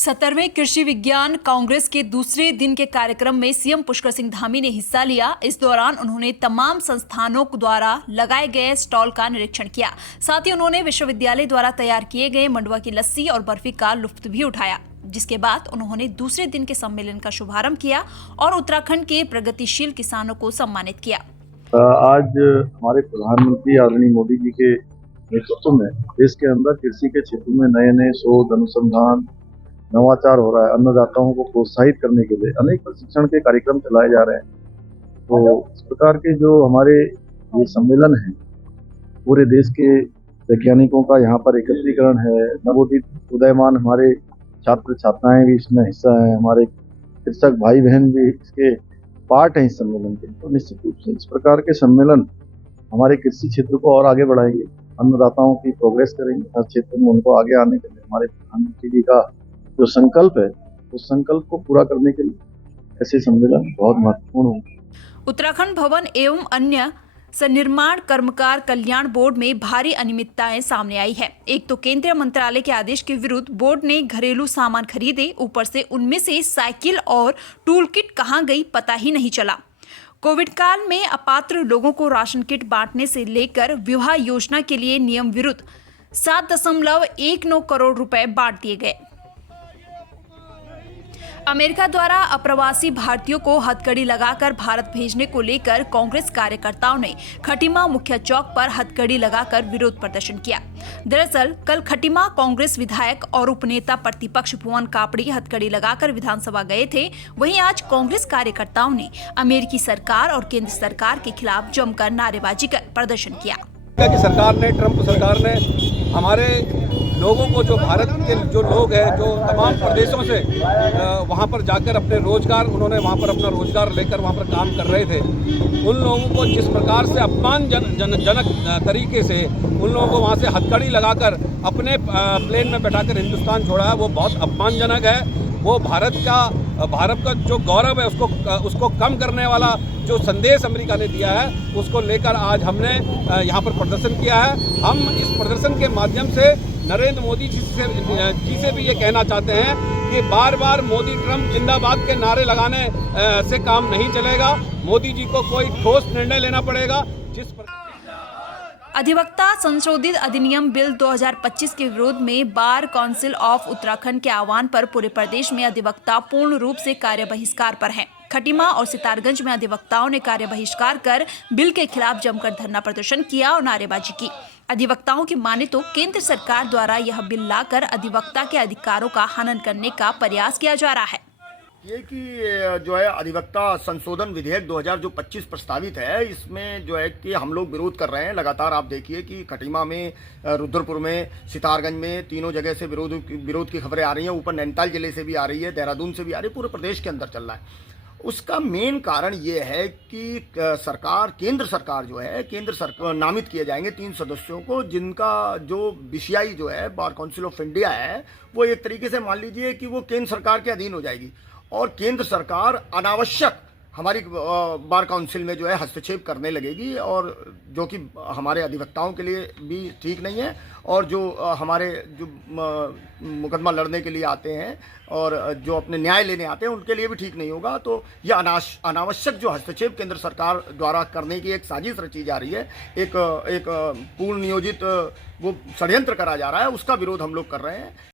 17वें कृषि विज्ञान कांग्रेस के दूसरे दिन के कार्यक्रम में सीएम पुष्कर सिंह धामी ने हिस्सा लिया। इस दौरान उन्होंने तमाम संस्थानों द्वारा लगाए गए स्टॉल का निरीक्षण किया। साथ ही उन्होंने विश्वविद्यालय द्वारा तैयार किए गए मंडुआ की लस्सी और बर्फी का लुत्फ भी उठाया, जिसके बाद उन्होंने दूसरे दिन के सम्मेलन का शुभारंभ किया और उत्तराखंड के प्रगतिशील किसानों को सम्मानित किया। आज हमारे प्रधानमंत्री आदरणीय मोदी जी के नेतृत्व में देश के अंदर कृषि के क्षेत्र में नए नए शोध, अनुसंधान, नवाचार हो रहा है। अन्नदाताओं को प्रोत्साहित करने के लिए अनेक प्रशिक्षण के कार्यक्रम चलाए जा रहे हैं। तो इस प्रकार के जो हमारे ये सम्मेलन है, पूरे देश के वैज्ञानिकों का यहाँ पर एकत्रीकरण है। नवोदित उदयमान हमारे छात्र छात्राएं भी इसमें हिस्सा है, हमारे कृषक भाई बहन भी इसके पार्ट है इस सम्मेलन के। तो निश्चित रूप से इस प्रकार के सम्मेलन हमारे कृषि क्षेत्र को और आगे बढ़ाएंगे, अन्नदाताओं की प्रोग्रेस करेंगे, हर क्षेत्र में उनको आगे आने के लिए हमारे प्रधानमंत्री जी का जो संकल्प है, उस संकल्प को पूरा करने के लिए ऐसे सम्मेलन बहुत महत्वपूर्ण होंगे। उत्तराखंड भवन एवं अन्य सन्निर्माण कर्मकार कल्याण बोर्ड में भारी अनियमितताएं सामने आई है। एक तो केंद्रीय मंत्रालय के आदेश के विरुद्ध बोर्ड ने घरेलू सामान खरीदे, ऊपर से उनमें से साइकिल और टूल किट कहां गई पता ही नहीं चला। कोविड काल में अपात्र लोगों को राशन किट बांटने से लेकर विवाह योजना के लिए नियम विरुद्ध 7.19 करोड़ रुपए बांट दिए गए। अमेरिका द्वारा अप्रवासी भारतीयों को हथकड़ी लगाकर भारत भेजने को लेकर कांग्रेस कार्यकर्ताओं ने खटीमा मुख्य चौक पर हथकड़ी लगाकर विरोध प्रदर्शन किया। दरअसल कल खटीमा कांग्रेस विधायक और उपनेता प्रतिपक्ष भुवन कापड़ी हथकड़ी लगाकर विधानसभा गए थे। वहीं आज कांग्रेस कार्यकर्ताओं ने अमेरिकी सरकार और केंद्र सरकार के खिलाफ जमकर नारेबाजी कर प्रदर्शन किया। सरकार ने, ट्रंप सरकार ने हमारे लोगों को, जो भारत के जो लोग हैं, जो तमाम प्रदेशों से वहाँ पर जाकर अपने रोजगार, उन्होंने वहाँ पर अपना रोजगार लेकर वहाँ पर काम कर रहे थे, उन लोगों को जिस प्रकार से अपमानजनक तरीके से उन लोगों को वहाँ से हथकड़ी लगाकर अपने प्लेन में बैठाकर हिंदुस्तान छोड़ा है, वो बहुत अपमानजनक है। वो भारत का जो गौरव है उसको कम करने वाला जो संदेश अमेरिका ने दिया है, उसको लेकर आज हमने यहाँ पर प्रदर्शन किया है। हम इस प्रदर्शन के माध्यम से नरेंद्र मोदी जी से भी ये कहना चाहते हैं कि बार बार मोदी ट्रंप जिंदाबाद के नारे लगाने से काम नहीं चलेगा। मोदी जी को कोई ठोस निर्णय लेना पड़ेगा। जिस पर अधिवक्ता संशोधित अधिनियम बिल 2025 के विरोध में बार काउंसिल ऑफ उत्तराखंड के आह्वान पर पूरे प्रदेश में अधिवक्ता पूर्ण रूप से कार्य बहिष्कार पर हैं। खटीमा और सितारगंज में अधिवक्ताओं ने कार्य बहिष्कार कर बिल के खिलाफ जमकर धरना प्रदर्शन किया और नारेबाजी की। अधिवक्ताओं की माने तो केंद्र सरकार द्वारा यह बिल लाकर अधिवक्ता के अधिकारों का हनन करने का प्रयास किया जा रहा है। ये कि जो है अधिवक्ता संशोधन विधेयक 2025 प्रस्तावित है, इसमें जो है कि हम लोग विरोध कर रहे हैं। लगातार आप देखिए कि खटीमा में, रुद्रपुर में, सितारगंज में, तीनों जगह से विरोध की खबरें आ रही हैं। ऊपर नैनीताल जिले से भी आ रही है, देहरादून से भी आ रही है, पूरे प्रदेश के अंदर चल रहा है। उसका मेन कारण ये है कि केंद्र सरकार जो है, केंद्र सरकार नामित किए जाएंगे 3 सदस्यों को, जिनका जो बीसीआई जो है, बार काउंसिल ऑफ इंडिया है, वो एक तरीके से मान लीजिए कि वो केंद्र सरकार के अधीन हो जाएगी और केंद्र सरकार अनावश्यक हमारी बार काउंसिल में जो है हस्तक्षेप करने लगेगी, और जो कि हमारे अधिवक्ताओं के लिए भी ठीक नहीं है, और जो हमारे जो मुकदमा लड़ने के लिए आते हैं और जो अपने न्याय लेने आते हैं, उनके लिए भी ठीक नहीं होगा। तो यह अनावश्यक जो हस्तक्षेप केंद्र सरकार द्वारा करने की एक साजिश रची जा रही है, एक पूर्ण नियोजित वो षड्यंत्र करा जा रहा है, उसका विरोध हम लोग कर रहे हैं।